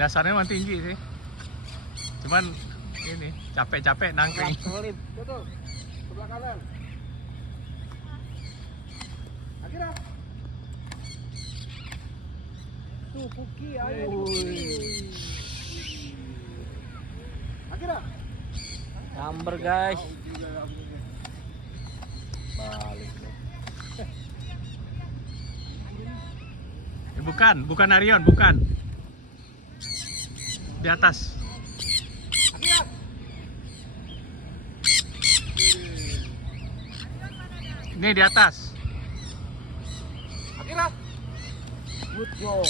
Dasarnya memang tinggi sih. Cuman ini capek-capek nangkring. Kelip, betul. Sebelah kanan. Akhirnya. Tuh Puki ayo. Akhirnya. Number guys. Balik. Bukan Arion, bukan. Di atas. Akhirnya. Ini di atas. Akhirnya. Good job.